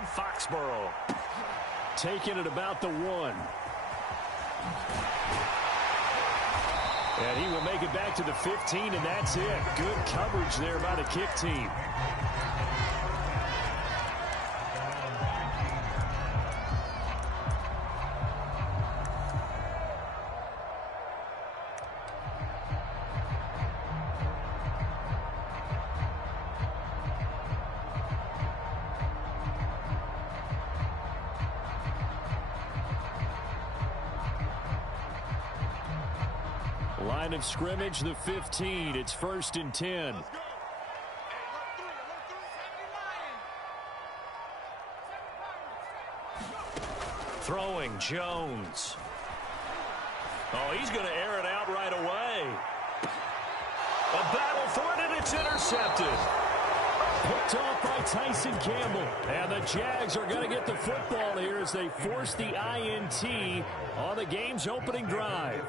in Foxborough. Taking it about the 1. And he will make it back to the 15, and that's it. Good coverage there by the kick team. Line of scrimmage, the 15. It's 1st and 10. Throwing Jones. Oh, he's going to air it out right away. A battle for it, and it's intercepted. Picked off by Tyson Campbell. And the Jags are going to get the football here as they force the INT on the game's opening drive.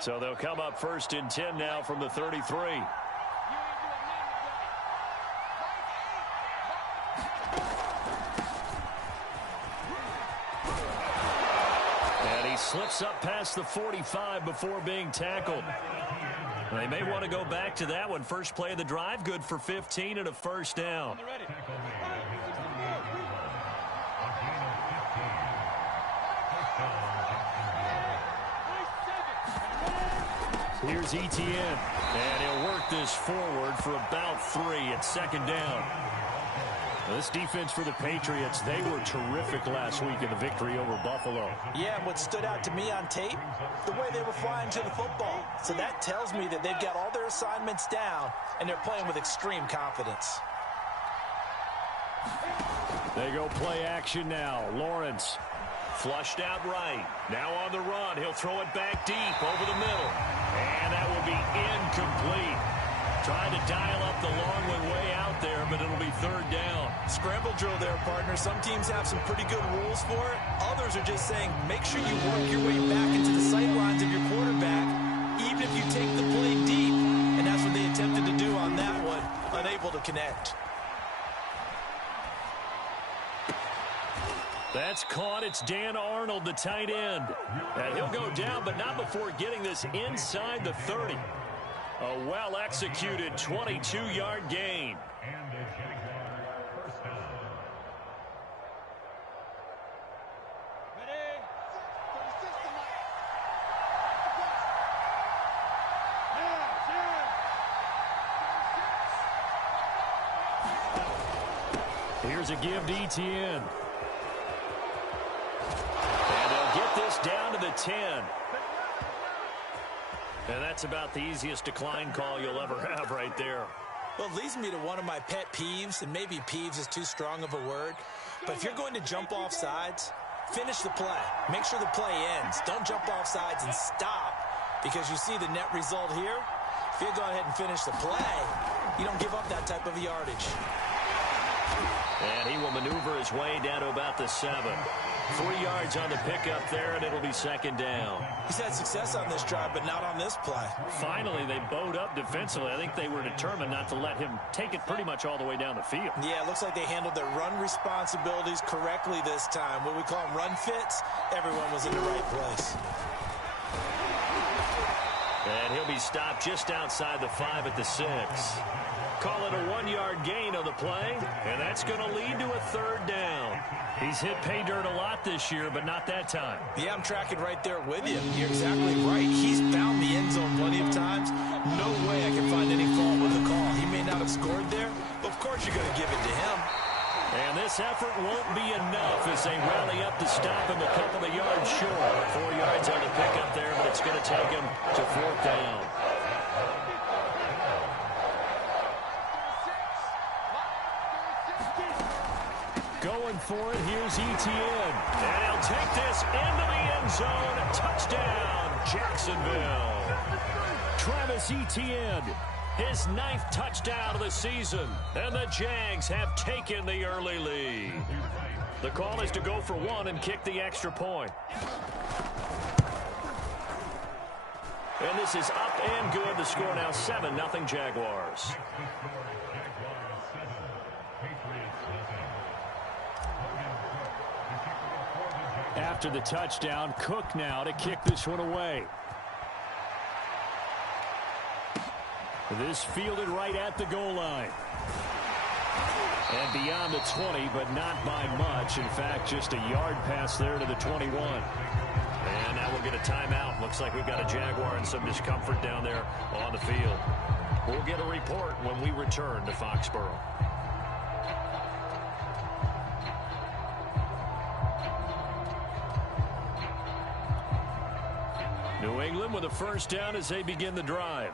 So they'll come up 1st and 10 now from the 33. And he slips up past the 45 before being tackled. They may want to go back to that one. First play of the drive, good for 15 and a first down. Here's Etienne, and he'll work this forward for about 3 at 2nd down. This defense for the Patriots, they were terrific last week in the victory over Buffalo. Yeah, and what stood out to me on tape, the way they were flying to the football. So that tells me that they've got all their assignments down, and they're playing with extreme confidence. They go play action now. Lawrence. Flushed out right. Now on the run. He'll throw it back deep over the middle. And that will be incomplete. Trying to dial up the long one way out there, but it'll be 3rd down. Scramble drill there, partner. Some teams have some pretty good rules for it. Others are just saying, make sure you work your way back into the sight lines of your quarterback, even if you take the play deep. And that's what they attempted to do on that one, unable to connect. That's caught. It's Dan Arnold, the tight end. And he'll go down, but not before getting this inside the 30. A well-executed 22-yard gain. Here's a give to Etienne. And they'll get this down to the 10. And that's about the easiest decline call you'll ever have right there. Well, it leads me to one of my pet peeves, and maybe peeves is too strong of a word. But if you're going to jump off sides, finish the play. Make sure the play ends. Don't jump off sides and stop, because you see the net result here. If you go ahead and finish the play, you don't give up that type of yardage. And he will maneuver his way down to about the 7. 3 yards on the pickup there, and it'll be 2nd down. He's had success on this drive, but not on this play. Finally, they bowed up defensively. I think they were determined not to let him take it pretty much all the way down the field. Yeah, it looks like they handled their run responsibilities correctly this time. What we call them run fits, everyone was in the right place. And he'll be stopped just outside the 5 at the 6. Call it a 1-yard gain on the play, and that's going to lead to a 3rd down. He's hit pay dirt a lot this year, but not that time. Yeah, I'm tracking right there with you. You're exactly right. He's found the end zone plenty of times. No way I can find any fault with the call. He may not have scored there, but of course you're going to give it to him. And this effort won't be enough as they rally up to stop him a couple of yards short. 4 yards on the pickup there, but it's going to take him to 4th down. Going for it, here's Etienne. And he'll take this into the end zone. Touchdown, Jacksonville. Travis Etienne, his 9th touchdown of the season. And the Jags have taken the early lead. The call is to go for 1 and kick the extra point. And this is up and good. The score now 7-0 Jaguars. After the touchdown, Cook now to kick this one away. This fielded right at the goal line. And beyond the 20, but not by much. In fact, just a yard pass there to the 21. And now we'll get a timeout. Looks like we've got a Jaguar in some discomfort down there on the field. We'll get a report when we return to Foxborough. New England with a first down as they begin the drive.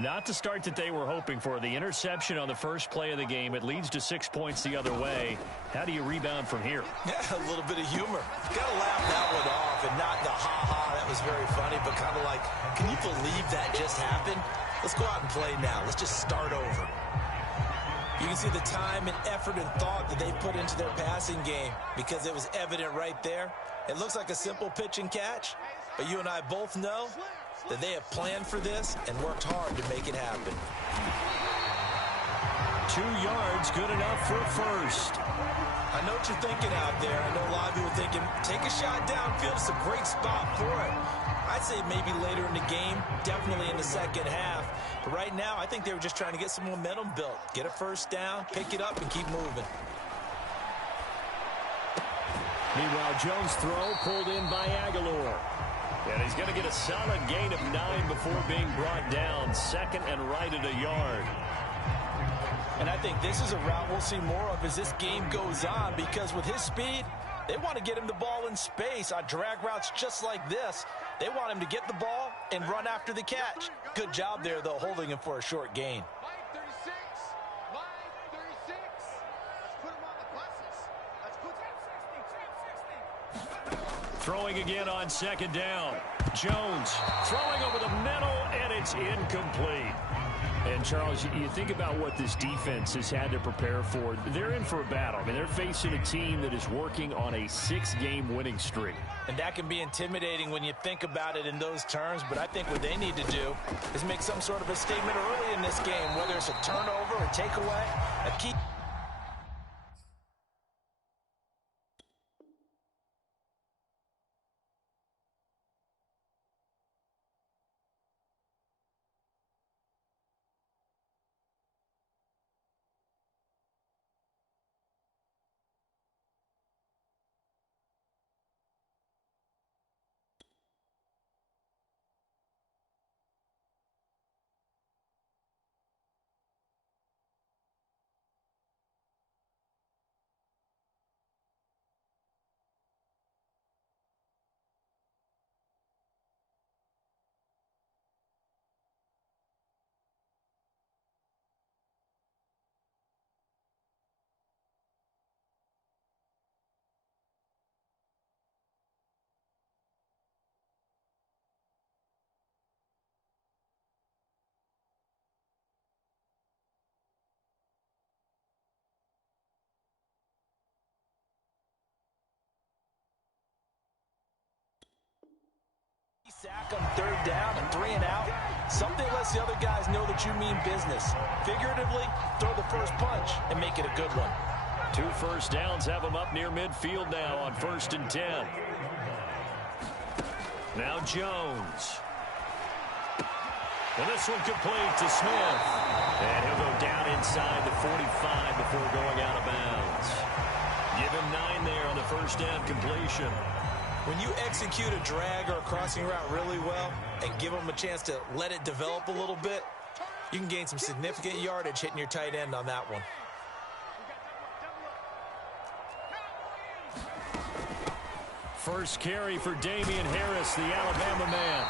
Not the start that they were hoping for. The interception on the first play of the game. It leads to 6 points the other way. How do you rebound from here? Yeah, a little bit of humor. Got to laugh that one off and not the ha-ha. That was very funny, but kind of like, can you believe that just happened? Let's go out and play now. Let's just start over. You can see the time and effort and thought that they put into their passing game because it was evident right there. It looks like a simple pitch and catch, but you and I both know that they have planned for this and worked hard to make it happen. 2 yards, good enough for a first. I know what you're thinking out there. I know a lot of people are thinking, take a shot downfield. It's a great spot for it. I'd say maybe later in the game, definitely in the second half. But right now, I think they were just trying to get some momentum built. Get a first down, pick it up, and keep moving. Meanwhile, Jones' throw pulled in by Aguilar. And he's going to get a solid gain of 9 before being brought down. Second and right at a yard. And I think this is a route we'll see more of as this game goes on, because with his speed, they want to get him the ball in space on drag routes just like this. They want him to get the ball and run after the catch. Good job there, though, holding him for a short gain. Throwing again on second down. Jones throwing over the middle, and it's incomplete. And, Charles, you think about what this defense has had to prepare for. They're in for a battle. I mean, they're facing a team that is working on a 6-game winning streak. And that can be intimidating when you think about it in those terms, but I think what they need to do is make some sort of a statement early in this game, whether it's a turnover or takeaway, a key. Sack on third down and 3 and out. Something lets the other guys know that you mean business. Figuratively, throw the first punch and make it a good one. 2 first downs have them up near midfield now on 1st and 10. Now Jones. And this one complete to Smith. And he'll go down inside the 45 before going out of bounds. Give him 9 there on the first down completion. When you execute a drag or a crossing route really well and give them a chance to let it develop a little bit, you can gain some significant yardage hitting your tight end on that one. First carry for Damian Harris, the Alabama man.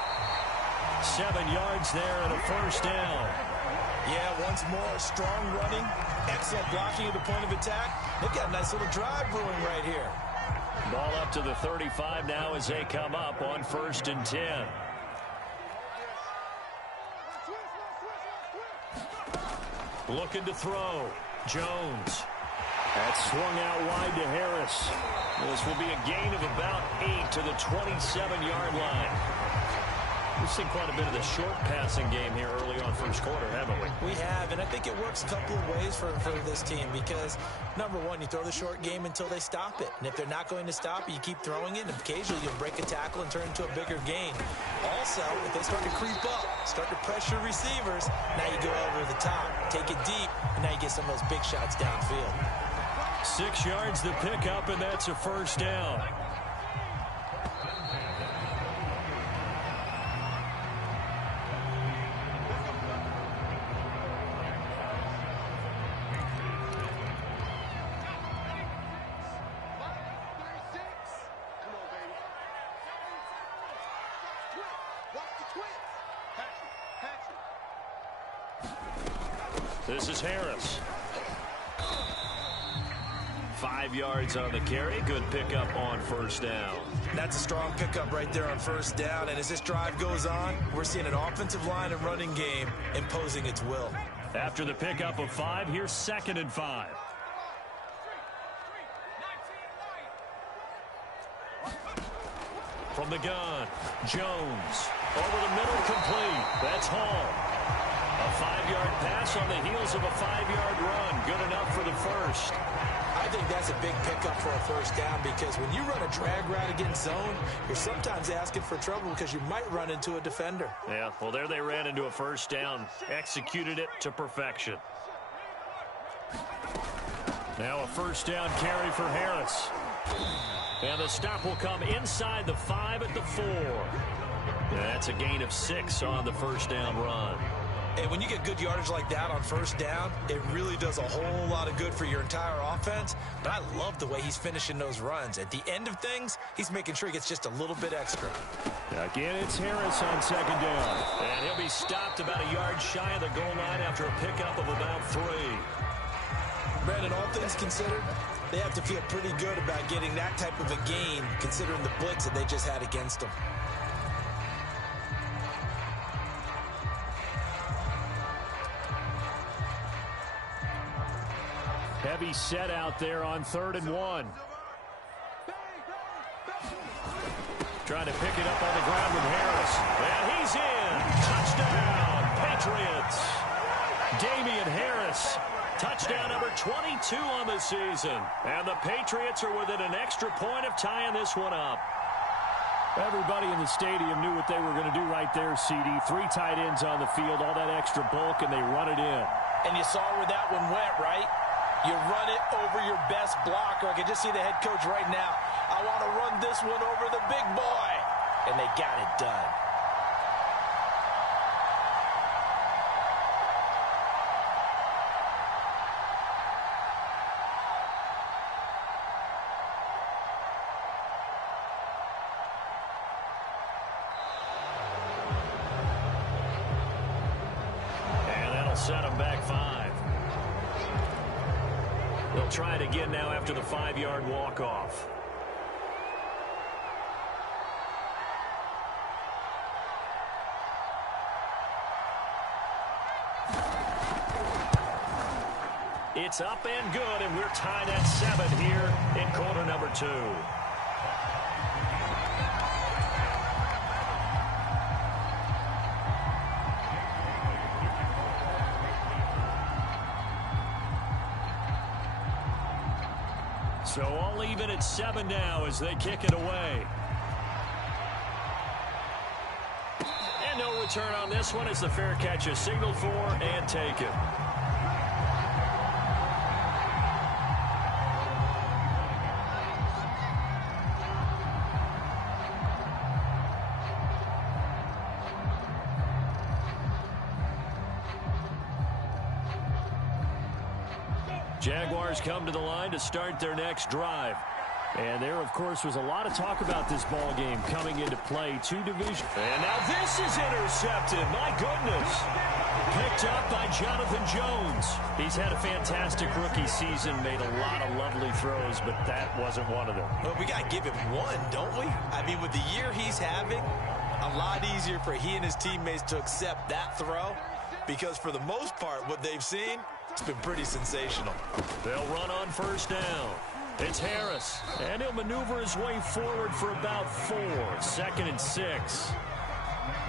7 yards there and a first down. Yeah, once more, strong running, excellent blocking at the point of attack. They've got a nice little drive brewing right here. Ball up to the 35 now as they come up on 1st and 10. Looking to throw. Jones. That's swung out wide to Harris. This will be a gain of about 8 to the 27-yard line. We've seen quite a bit of the short passing game here early on first quarter, haven't we? We have, and I think it works a couple of ways for this team because, number one, you throw the short game until they stop it. And if they're not going to stop it, you keep throwing it, and occasionally you'll break a tackle and turn it into a bigger gain. Also, if they start to creep up, start to pressure receivers, now you go over the top, take it deep, and now you get some of those big shots downfield. 6 yards to pick up, and that's a first down. This is Harris. 5 yards on the carry. Good pickup on first down. That's a strong pickup right there on first down. And as this drive goes on, we're seeing an offensive line and running game imposing its will. After the pickup of 5, here's 2nd and 5. From the gun, Jones. Over the middle, complete. That's Hall. A 5-yard pass on the heels of a 5-yard run. Good enough for the first. I think that's a big pickup for a first down because when you run a drag route against zone, you're sometimes asking for trouble because you might run into a defender. Yeah, well, there they ran into a first down. Executed it to perfection. Now a first down carry for Harris. And the stop will come inside the 5 at the 4. That's a gain of 6 on the first down run. And when you get good yardage like that on first down, it really does a whole lot of good for your entire offense. But I love the way he's finishing those runs. At the end of things, he's making sure he gets just a little bit extra. Again, it's Harris on 2nd down. And he'll be stopped about a yard shy of the goal line after a pickup of about 3. Brandon, all things considered, they have to feel pretty good about getting that type of a gain considering the blitz that they just had against them. Heavy set out there on 3rd and 1. Trying to pick it up on the ground with Harris. And he's in. Touchdown, Patriots. Damian Harris. Touchdown number 22 on the season. And the Patriots are within an extra point of tying this one up. Everybody in the stadium knew what they were going to do right there, CD. 3 tight ends on the field, all that extra bulk, and they run it in. And you saw where that one went, right? You run it over your best blocker. I can just see the head coach right now. I want to run this one over the big boy. And they got it done. And that'll set them back 5. They'll try it again now after the 5-yard walk-off. It's up and good, and we're tied at 7 here in quarter number 2. So all even at 7 now as they kick it away. And no return on this one as the fair catch is signaled for and taken. Jaguars come to the line to start their next drive. And there, of course, was a lot of talk about this ball game coming into play. 2 divisions. And now this is intercepted. My goodness. Picked up by Jonathan Jones. He's had a fantastic rookie season, made a lot of lovely throws, but that wasn't one of them. Well, we got to give him one, don't we? I mean, with the year he's having, a lot easier for he and his teammates to accept that throw because for the most part, what they've seen, it's been pretty sensational. They'll run on first down. It's Harris, and he'll maneuver his way forward for about 4. 2nd and 6.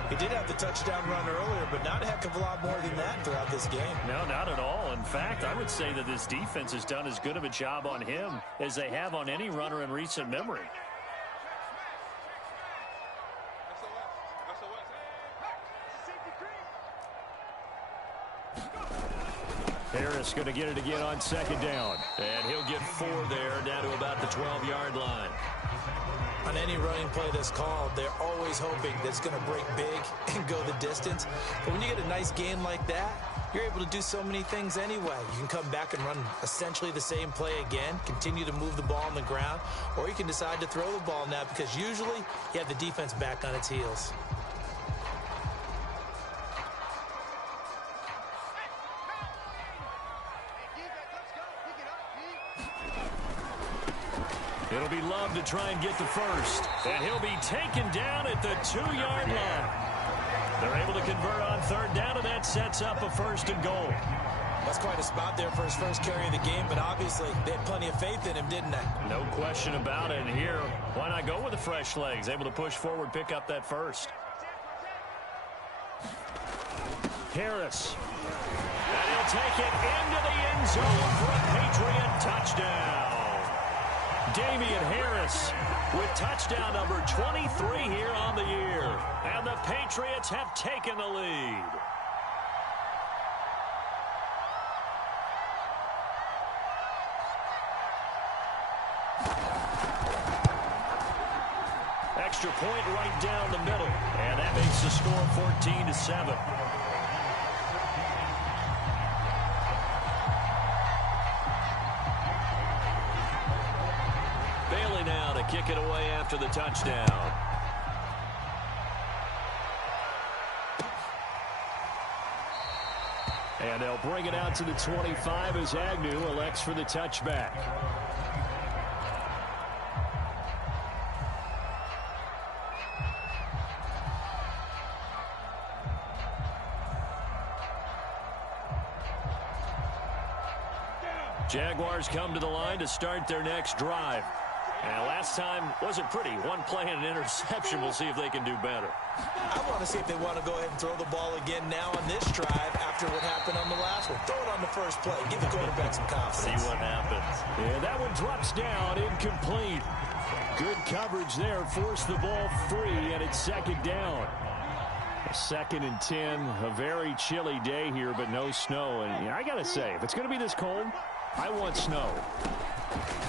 He did have the touchdown run earlier, but not a heck of a lot more than that throughout this game. No, not at all. In fact, I would say that this defense has done as good of a job on him as they have on any runner in recent memory. Harris going to get it again on second down. And he'll get 4 there, down to about the 12-yard line. On any running play that's called, they're always hoping that it's going to break big and go the distance. But when you get a nice game like that, you're able to do so many things anyway. You can come back and run essentially the same play again, continue to move the ball on the ground, or you can decide to throw the ball now because usually you have the defense back on its heels. It'll be Love to try and get the first. And he'll be taken down at the 2-yard line. They're able to convert on third down, and that sets up a first and goal. That's quite a spot there for his first carry of the game, but obviously they had plenty of faith in him, didn't they? No question about it. And here, why not go with the fresh legs? Able to push forward, pick up that first. Harris. And he'll take it into the end zone for a Patriot touchdown. Damian Harris with touchdown number 23 here on the year. And the Patriots have taken the lead. Extra point right down the middle. And that makes the score 14-7. Now to kick it away after the touchdown. And they'll bring it out to the 25 as Agnew elects for the touchback. Jaguars come to the line to start their next drive. And last time wasn't pretty. One play and an interception. We'll see if they can do better. I want to see if they want to go ahead and throw the ball again now on this drive after what happened on the last one. Throw it on the first play. Give the quarterback some confidence. See what happens. Yeah, that one drops down, incomplete. Good coverage there. Forced the ball free, and it's second down. A 2nd and 10. A very chilly day here, but no snow. And I got to say, if it's going to be this cold, I want snow.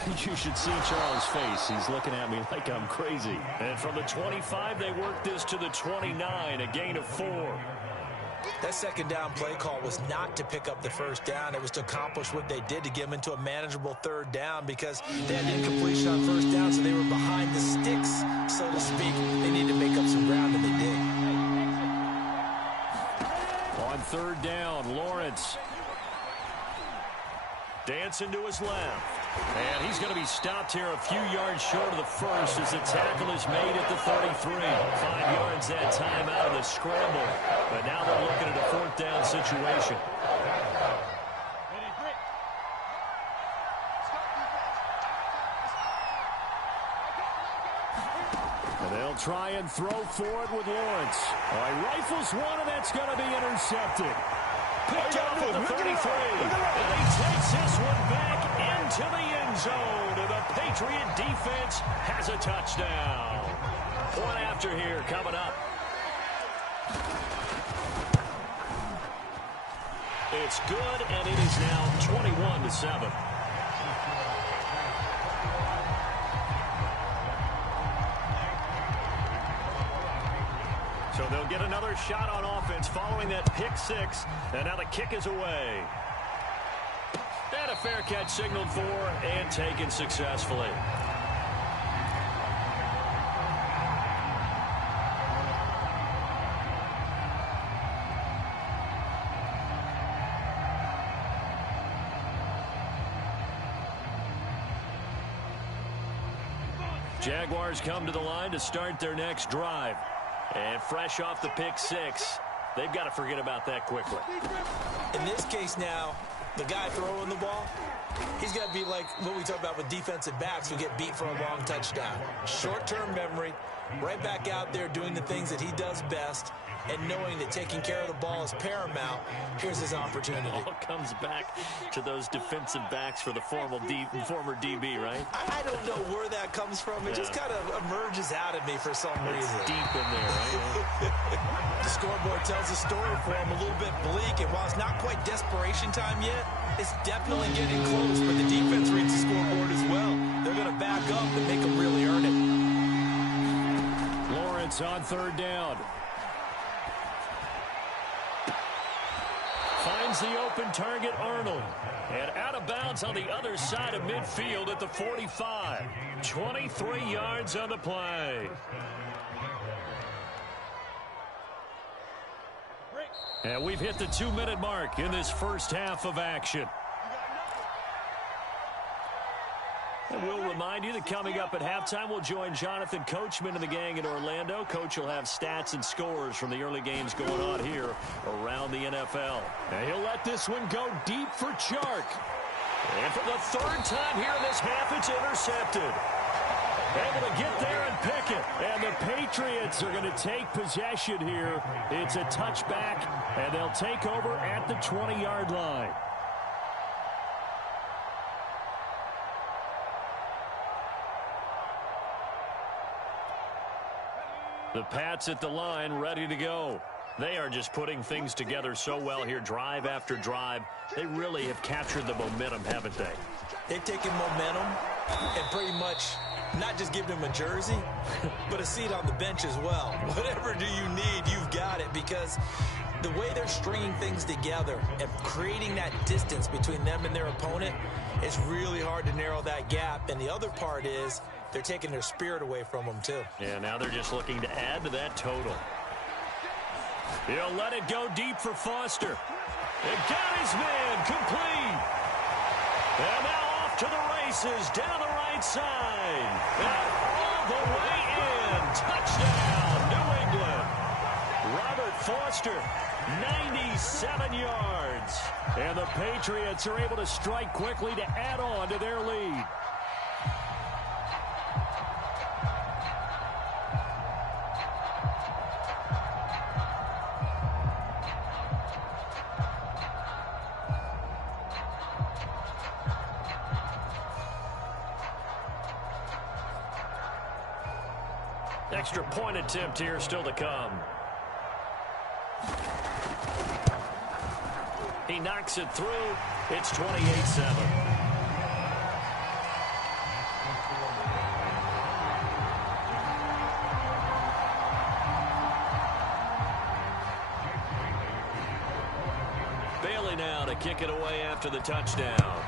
You should see Charles' face. He's looking at me like I'm crazy. And from the 25, they work this to the 29, a gain of 4. That second down play call was not to pick up the first down. It was to accomplish what they did to get them into a manageable third down because they had incompletion on first down, so they were behind the sticks, so to speak. They needed to make up some ground, and they did. On third down, Lawrence. Dancing to his left. And he's going to be stopped here a few yards short of the first as the tackle is made at the 33. 5 yards that time out of the scramble. But now they're looking at a fourth down situation. And they'll try and throw for it with Lawrence. All right, rifles one, and that's going to be intercepted. Picked off at the 33. And he takes this one back into the end zone. And the Patriot defense has a touchdown. Point after here coming up. It's good, and it is now 21-7. So they'll get another shot on offense following that pick six. And now the kick is away. And a fair catch signaled for and taken successfully. Jaguars come to the line to start their next drive. And fresh off the pick six, they've got to forget about that quickly. In this case now, the guy throwing the ball, he's got to be like what we talk about with defensive backs who get beat for a long touchdown. Short-term memory, right back out there doing the things that he does best, and knowing that taking care of the ball is paramount. Here's his opportunity. It all comes back to those defensive backs for the former DB, right? I don't know where that comes from. It just kind of emerges out of me for some reason. It's deep in there, right? The scoreboard tells a story for him, a little bit bleak, and while it's not quite desperation time yet, it's definitely getting close, but the defense reads the scoreboard as well. They're going to back up and make them really earn it. Lawrence on third down. Finds the open target, Arnold. And out of bounds on the other side of midfield at the 45. 23 yards on the play. And we've hit the 2-minute mark in this first half of action. And we'll remind you that coming up at halftime, we'll join Jonathan Coachman and the gang in Orlando. Coach will have stats and scores from the early games going on here around the NFL. And he'll let this one go deep for Chark. And for the third time here in this half, it's intercepted. Able to get there and pick it. And the Patriots are going to take possession here. It's a touchback, and they'll take over at the 20-yard line. The Pats at the line, ready to go. They are just putting things together so well here, drive after drive. They really have captured the momentum, haven't they? They've taken momentum and pretty much not just given him a jersey, but a seat on the bench as well. Whatever do you need, you've got it, because the way they're stringing things together and creating that distance between them and their opponent, it's really hard to narrow that gap. And the other part is they're taking their spirit away from them, too. Yeah, now they're just looking to add to that total. He'll let it go deep for Foster. It got his man complete. And now off to the races down the right side. And all the way in. Touchdown, New England. Robert Foster, 97 yards. And the Patriots are able to strike quickly to add on to their lead. Extra point attempt here still to come. He knocks it through. It's 28-7. Bailey now to kick it away after the touchdown.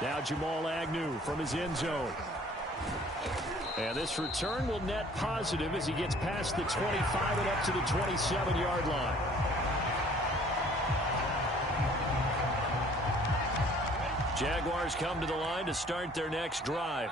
Now Jamal Agnew from his end zone. And this return will net positive as he gets past the 25 and up to the 27-yard line. Jaguars come to the line to start their next drive.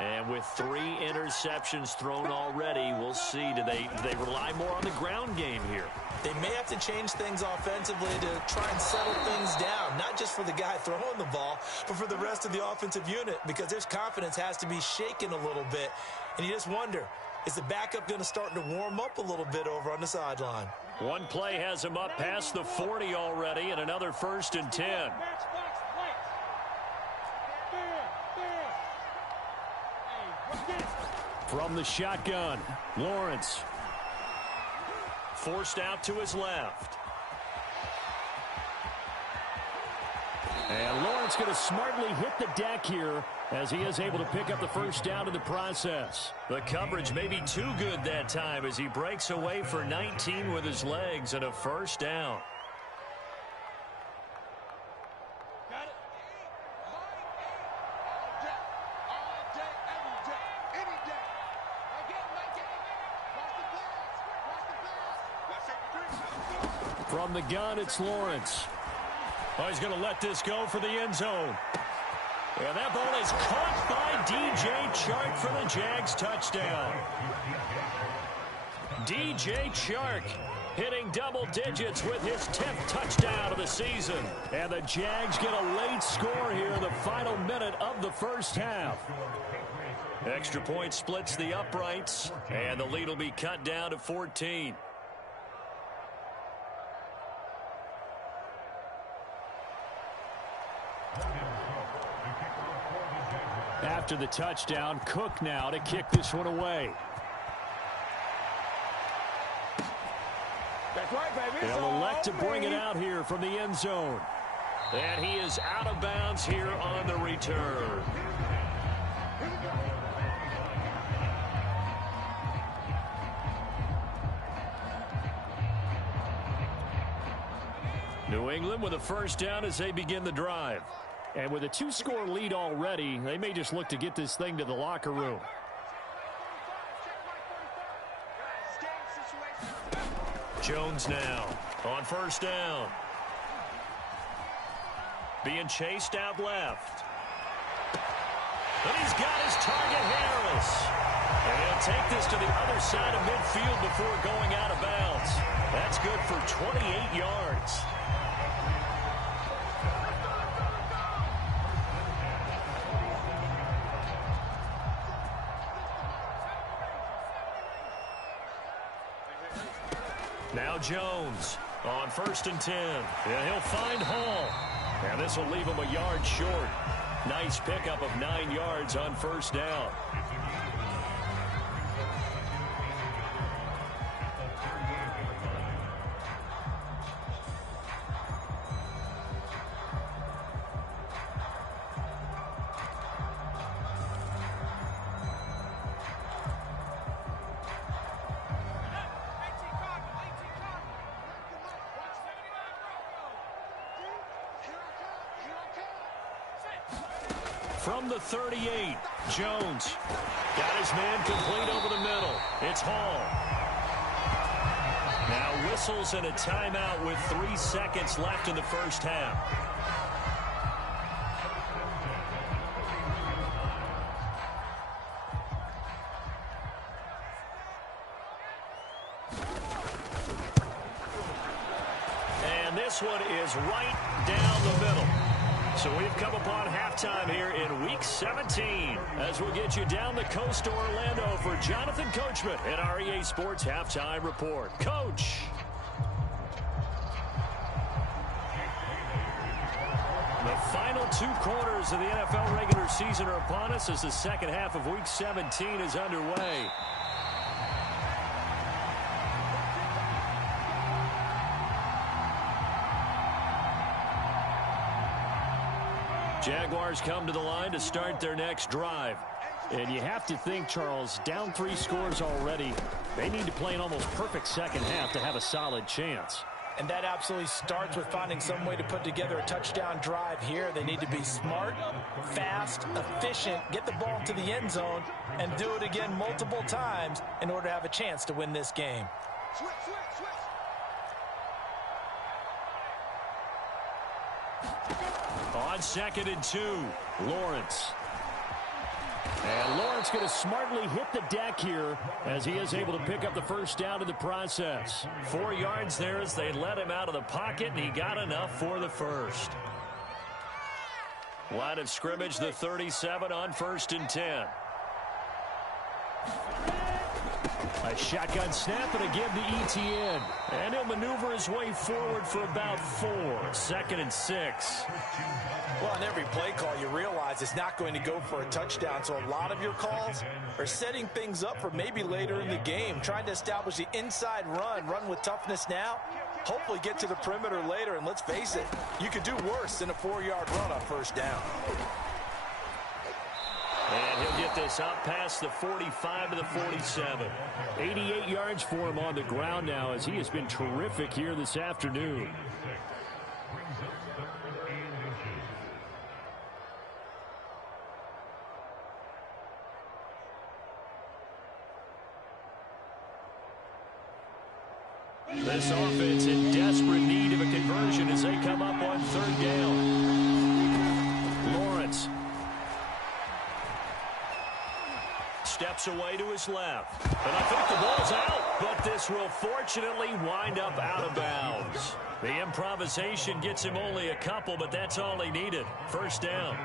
And with 3 interceptions thrown already, we'll see. Do they rely more on the ground game here? They may have to change things offensively to try and settle things down, not just for the guy throwing the ball, but for the rest of the offensive unit, because their confidence has to be shaken a little bit. And you just wonder, is the backup going to start to warm up a little bit over on the sideline? One play has him up past the 40 already, and another 1st and 10. From the shotgun, Lawrence. Forced out to his left. And Lawrence going to smartly hit the deck here as he is able to pick up the first down in the process. The coverage may be too good that time as he breaks away for 19 with his legs and a first down. From the gun, it's Lawrence. Oh, he's going to let this go for the end zone. And that ball is caught by DJ Chark for the Jags touchdown. DJ Chark hitting double digits with his 10th touchdown of the season. And the Jags get a late score here in the final minute of the first half. Extra point splits the uprights, and the lead will be cut down to 14. After the touchdown, Cook now to kick this one away. That's right, baby. They'll elect to bring it out here from the end zone. And he is out of bounds here on the return. New England with a first down as they begin the drive. And with a 2-score lead already, they may just look to get this thing to the locker room. Jones now on first down. Being chased out left. And he's got his target, Harris. And he'll take this to the other side of midfield before going out of bounds. That's good for 28 yards. Now Jones on 1st and 10. And he'll find Hall. And this will leave him a yard short. Nice pickup of 9 yards on first down. From the 38, Jones got his man complete over the middle. It's Hall. Now whistles and a timeout with 3 seconds left in the first half. And this one is right down the middle. So we've come upon halftime here in Week 17 as we'll get you down the coast to Orlando for Jonathan Coachman at our EA Sports Halftime Report. Coach. The final 2 quarters of the NFL regular season are upon us as the second half of Week 17 is underway. Jaguars come to the line to start their next drive. And you have to think, Charles, down 3 scores already. They need to play an almost perfect second half to have a solid chance. And that absolutely starts with finding some way to put together a touchdown drive here. They need to be smart, fast, efficient, get the ball to the end zone, and do it again multiple times in order to have a chance to win this game. Switch. On 2nd and 2, Lawrence. And Lawrence going to smartly hit the deck here as he is able to pick up the first down in the process. 4 yards there as they let him out of the pocket, and he got enough for the first. Line of scrimmage, the 37 on 1st and 10. A shotgun snap and a give to ETN. And he'll maneuver his way forward for about 4. 2nd and 6. Well, on every play call, you realize it's not going to go for a touchdown. So a lot of your calls are setting things up for maybe later in the game, trying to establish the inside run with toughness now, hopefully get to the perimeter later. And let's face it, you could do worse than a 4-yard run on first down. And he'll get this up past the 45 to the 47. 88 yards for him on the ground now as he has been terrific here this afternoon. This offense in desperate need of a conversion as they come up on 3rd down. Lawrence. steps away to his left. And I think the ball's out, but this will fortunately wind up out of bounds. The improvisation gets him only a couple, but that's all he needed. First down.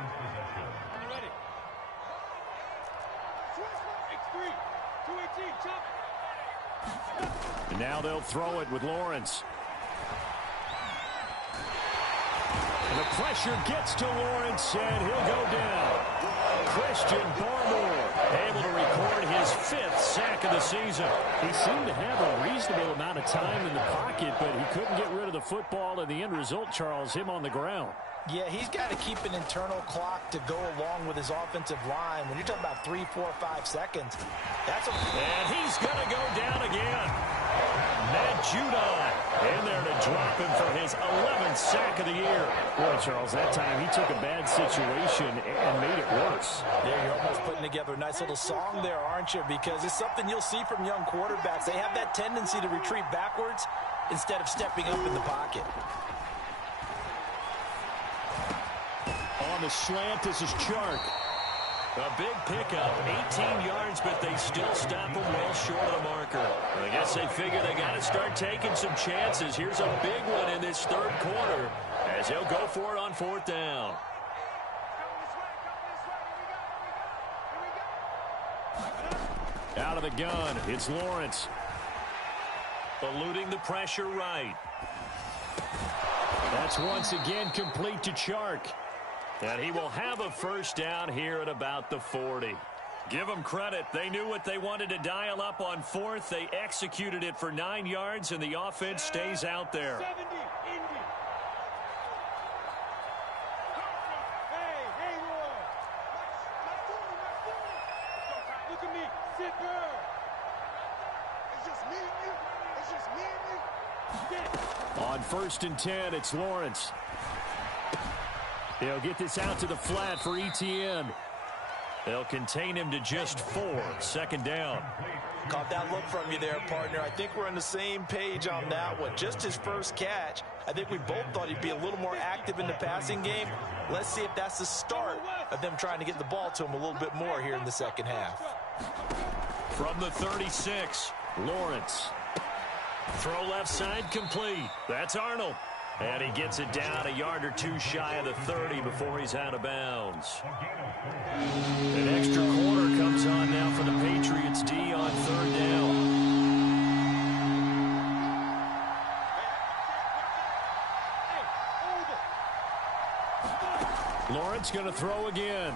And now they'll throw it with Lawrence. And the pressure gets to Lawrence, and he'll go down. Christian Barmore able to record his 5th sack of the season. He seemed to have a reasonable amount of time in the pocket, but he couldn't get rid of the football, and the end result, Charles, him on the ground. Yeah, he's got to keep an internal clock to go along with his offensive line. When you're talking about 3, 4, 5 seconds, that's a... And he's going to go down again. Matt Judon in there to drop him for his 11th sack of the year. Boy, Charles, that time he took a bad situation and made it worse. There, you're almost putting together a nice little song there, aren't you? Because it's something you'll see from young quarterbacks. They have that tendency to retreat backwards instead of stepping up in the pocket. On the slant, this is Chark. A big pickup, 18 yards, but they still stop him well short of the marker. I guess they figure they got to start taking some chances. Here's a big one in this third quarter as he'll go for it on 4th down. Out of the gun, it's Lawrence. Eluding the pressure right. That's once again complete to Chark. And he will have a first down here at about the 40. Give them credit. They knew what they wanted to dial up on 4th. They executed it for 9 yards, and the offense stays out there. Look at me. Sit there. It's just me and you. It's just me and you. On 1st and 10, it's Lawrence. They'll get this out to the flat for Etienne. They'll contain him to just 4. 2nd down. Caught that look from you there, partner. I think we're on the same page on that one. Just his first catch. I think we both thought he'd be a little more active in the passing game. Let's see if that's the start of them trying to get the ball to him a little bit more here in the second half. From the 36, Lawrence. Throw left side complete. That's Arnold. And he gets it down a yard or 2 shy of the 30 before he's out of bounds. An extra quarter comes on now for the Patriots D on 3rd down. Lawrence going to throw again.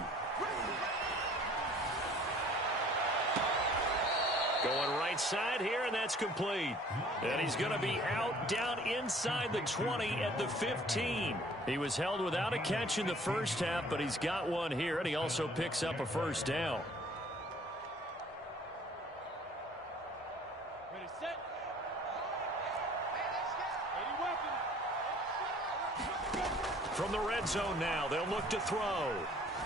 Going right side here, and that's complete. And he's going to be out down inside the 20 at the 15. He was held without a catch in the first half, but he's got one here, and he also picks up a first down. Ready, set. From the red zone now, they'll look to throw.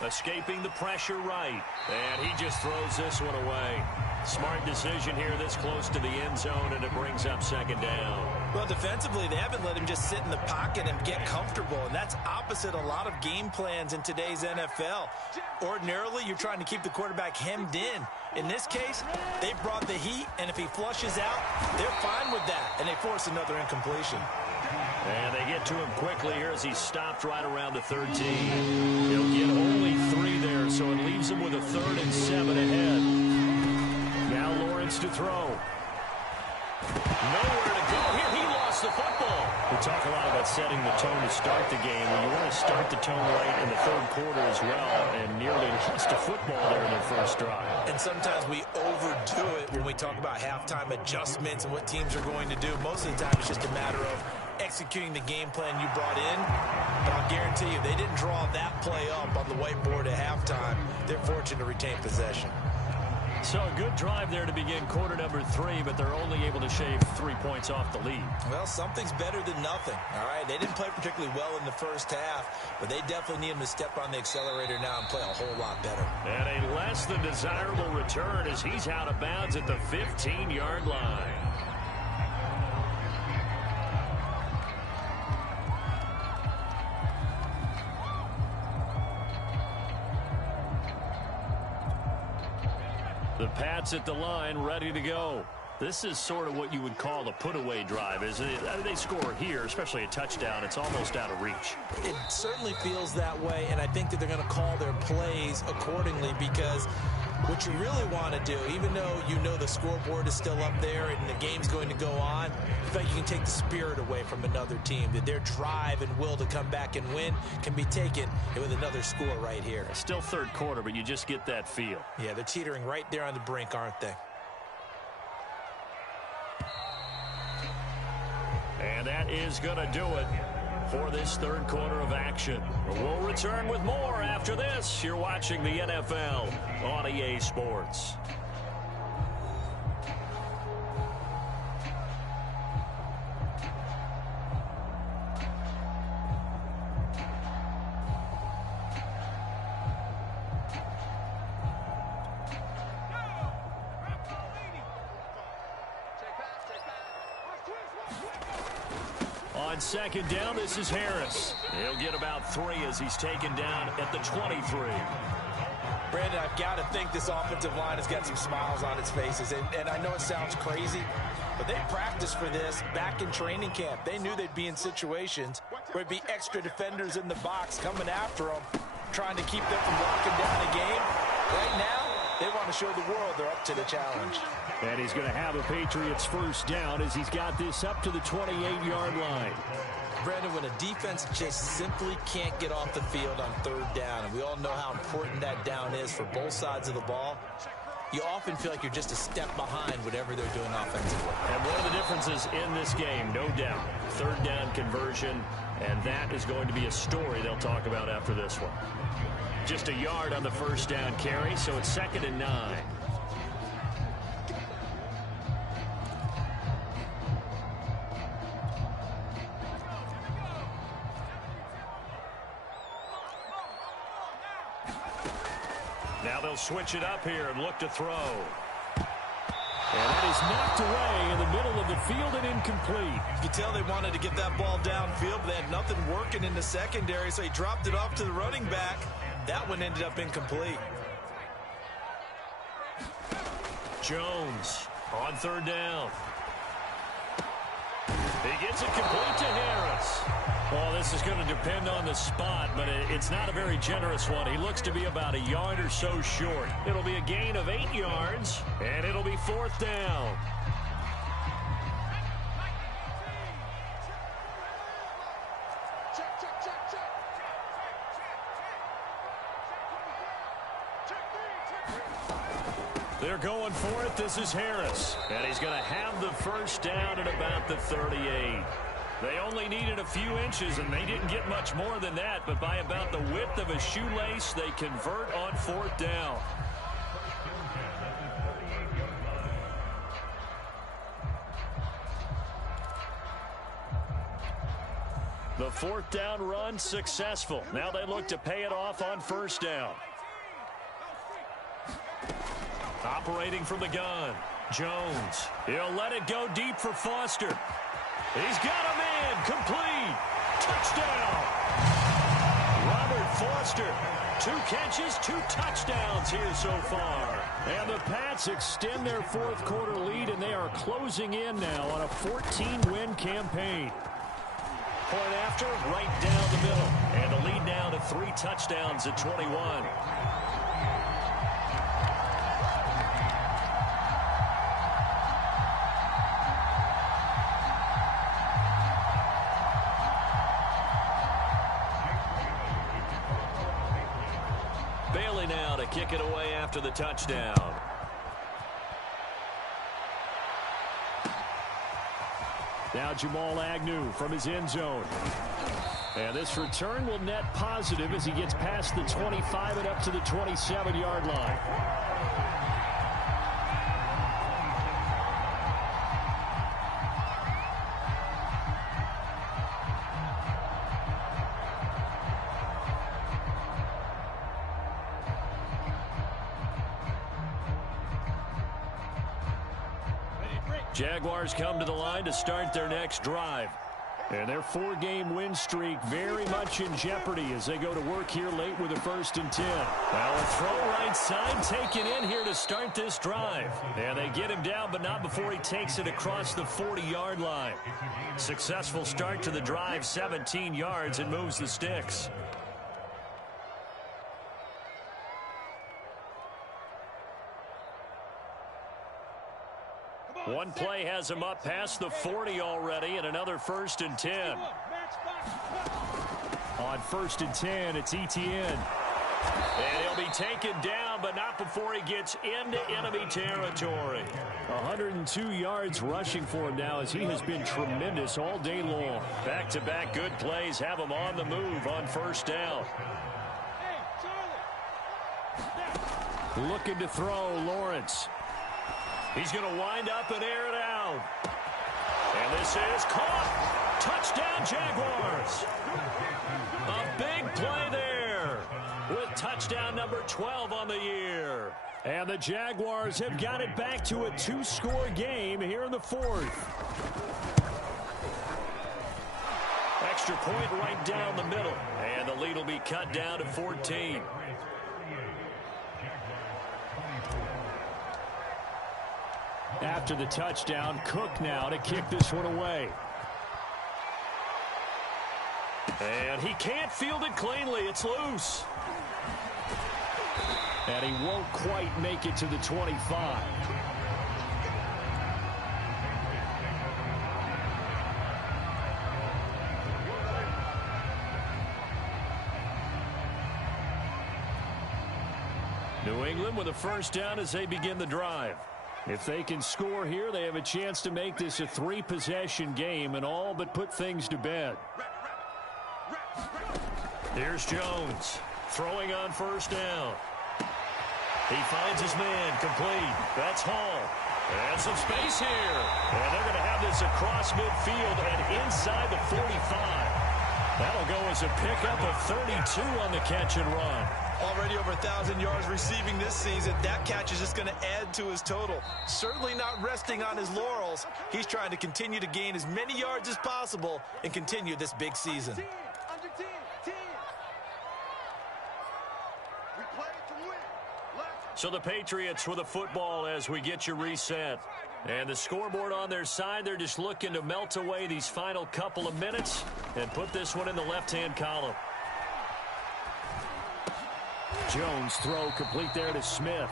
Escaping the pressure right. And he just throws this one away. Smart decision here this close to the end zone, and it brings up 2nd down. Well, defensively, they haven't let him just sit in the pocket and get comfortable, and that's opposite a lot of game plans in today's NFL. Ordinarily, you're trying to keep the quarterback hemmed in. In this case, they brought the heat, and if he flushes out, they're fine with that, and they force another incompletion. And they get to him quickly here as he's stopped right around the 13. He'll get only 3 there, so it leaves him with a 3rd and 7 ahead. Now Lawrence to throw. Nowhere to go here. He lost the football. We talk a lot about setting the tone to start the game. Well, you want to start the tone right in the 3rd quarter as well, and nearly lost a football there in their first drive. And sometimes we overdo it when we talk about halftime adjustments and what teams are going to do. Most of the time, it's just a matter of executing the game plan you brought in. But I'll guarantee you, they didn't draw that play up on the whiteboard at halftime. They're fortunate to retain possession. So a good drive there to begin quarter number 3, but they're only able to shave 3 points off the lead. Well, something's better than nothing, all right? They didn't play particularly well in the first half, but they definitely need him to step on the accelerator now and play a whole lot better. And a less than desirable return as he's out of bounds at the 15-yard line. The Pats at the line, ready to go. This is sort of what you would call a put-away drive, isn't it? They score here, especially a touchdown. It's almost out of reach. It certainly feels that way, and I think that they're going to call their plays accordingly, because what you really want to do, even though you know the scoreboard is still up there and the game's going to go on, in fact, you can take the spirit away from another team. That their drive and will to come back and win can be taken with another score right here. Still third quarter, but you just get that feel. Yeah, they're teetering right there on the brink, aren't they? And that is going to do it for this third quarter of action. We'll return with more after this. You're watching the NFL on EA Sports. On second down, this is Harris. He'll get about 3 as he's taken down at the 23. Brandon, I've got to think this offensive line has got some smiles on its faces. And I know it sounds crazy, but they practiced for this back in training camp. They knew they'd be in situations where it'd be extra defenders in the box coming after them, trying to keep them from locking down a game. Right now, they want to show the world they're up to the challenge. And he's going to have a Patriots first down as he's got this up to the 28-yard line. Brandon, when a defense just simply can't get off the field on third down, and we all know how important that down is for both sides of the ball, you often feel like you're just a step behind whatever they're doing offensively. And one of the differences in this game, no doubt, third down conversion, and that is going to be a story they'll talk about after this one. Just a yard on the first down carry, so it's 2nd and 9. Now they'll switch it up here and look to throw. And that is knocked away in the middle of the field and incomplete. You can tell they wanted to get that ball downfield, but they had nothing working in the secondary, so he dropped it off to the running back. That one ended up incomplete. Jones on third down. He gets it complete to Harris. Well, this is going to depend on the spot, but it's not a very generous one. He looks to be about a yard or so short. It'll be a gain of 8 yards, and it'll be 4th down. They're going for it. This is Harris. And he's going to have the first down at about the 38. They only needed a few inches, and they didn't get much more than that. But by about the width of a shoelace, they convert on 4th down. The 4th down run successful. Now they look to pay it off on first down. Operating from the gun, Jones. He'll let it go deep for Foster. He's got him in. Complete. Touchdown. Robert Foster. 2 catches, 2 touchdowns here so far. And the Pats extend their 4th quarter lead, and they are closing in now on a 14-win campaign. Point after, right down the middle. And the lead now to 3 touchdowns at 21. Bailey now to kick it away after the touchdown. Now Jamal Agnew from his end zone. And this return will net positive as he gets past the 25 and up to the 27-yard line. Jaguars come to the line to start their next drive. And their 4-game win streak very much in jeopardy as they go to work here late with a 1st and 10. Well, a throw right side taken in here to start this drive. And they get him down, but not before he takes it across the 40-yard line. Successful start to the drive, 17 yards, and moves the sticks. One play has him up past the 40 already, and another 1st and 10. On 1st and 10, it's Etienne. And he'll be taken down, but not before he gets into enemy territory. 102 yards rushing for him now as he has been tremendous all day long. Back-to-back good plays have him on the move on 1st down. Looking to throw, Lawrence. He's going to wind up and air it out. And this is caught. Touchdown, Jaguars. A big play there with touchdown number 12 on the year. And the Jaguars have got it back to a 2-score game here in the 4th. Extra point right down the middle. And the lead will be cut down to 14. After the touchdown, Cook now to kick this one away. And he can't field it cleanly. It's loose. And he won't quite make it to the 25. New England with a 1st down as they begin the drive. If they can score here, they have a chance to make this a 3-possession game and all but put things to bed. Here's Jones throwing on 1st down. He finds his man complete. That's Hall. And some space here. And they're going to have this across midfield and inside the 45. That'll go as a pickup of 32 on the catch and run. Already over 1,000 yards receiving this season. That catch is just going to add to his total. Certainly not resting on his laurels. He's trying to continue to gain as many yards as possible and continue this big season. So the Patriots with a football as we get you reset. And the scoreboard on their side, they're just looking to melt away these final couple of minutes and put this one in the left-hand column. Jones throw complete there to Smith.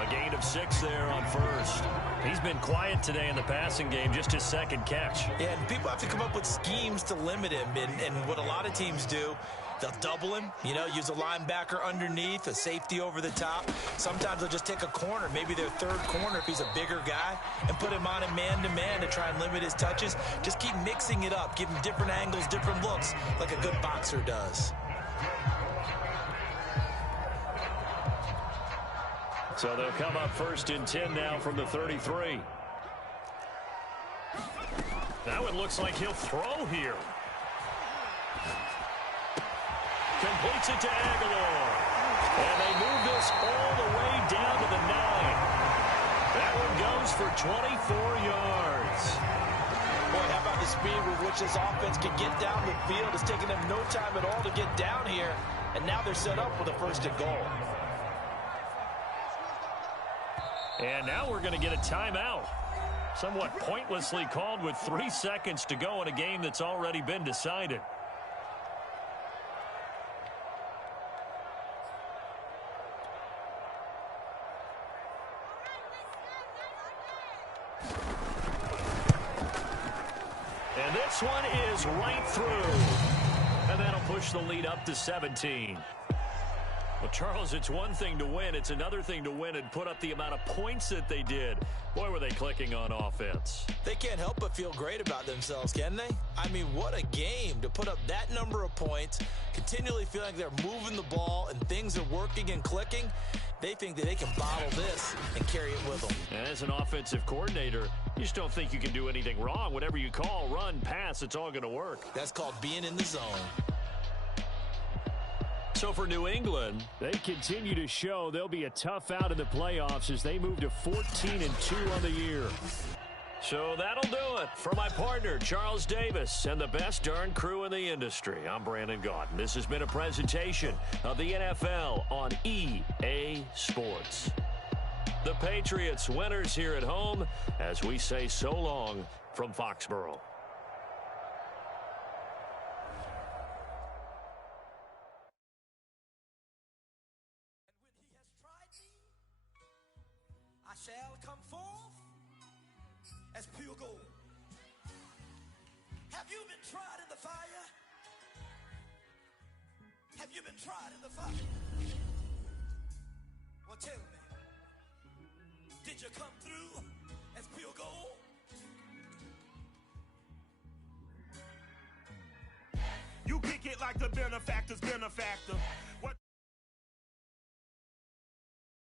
A gain of 6 there on 1st. He's been quiet today in the passing game, just his 2nd catch. Yeah, and people have to come up with schemes to limit him. And what a lot of teams do, they'll double him, use a linebacker underneath, a safety over the top. Sometimes they'll just take a corner, maybe their 3rd corner if he's a bigger guy, and put him on a man-to-man to try and limit his touches. Just keep mixing it up, give him different angles, different looks, like a good boxer does. So they'll come up 1st and 10 now from the 33. Now it looks like he'll throw here. Completes it to Aguilar. And they move this all the way down to the 9. That one goes for 24 yards. Boy, how about the speed with which this offense can get down the field? It's taking them no time at all to get down here. And now they're set up with a 1st and goal. And now we're going to get a timeout. Somewhat pointlessly called with 3 seconds to go in a game that's already been decided. And this one is right through. And that'll push the lead up to 17. Well, Charles, it's one thing to win. It's another thing to win and put up the amount of points that they did. Boy, were they clicking on offense. They can't help but feel great about themselves, can they? I mean, what a game to put up that number of points, continually feeling like they're moving the ball and things are working and clicking. They think that they can bottle this and carry it with them. And as an offensive coordinator, you just don't think you can do anything wrong. Whatever you call, run, pass, it's all going to work. That's called being in the zone. So for New England, they continue to show they'll be a tough out in the playoffs as they move to 14-2 on the year. So that'll do it. For my partner, Charles Davis, and the best darn crew in the industry, I'm Brandon Gaudin. This has been a presentation of the NFL on EA Sports. The Patriots winners here at home as we say so long from Foxborough. I shall come forth as pure gold. Have you been tried in the fire? Have you been tried in the fire? Well, tell me, did you come through as pure gold? You kick it like the benefactor's benefactor. What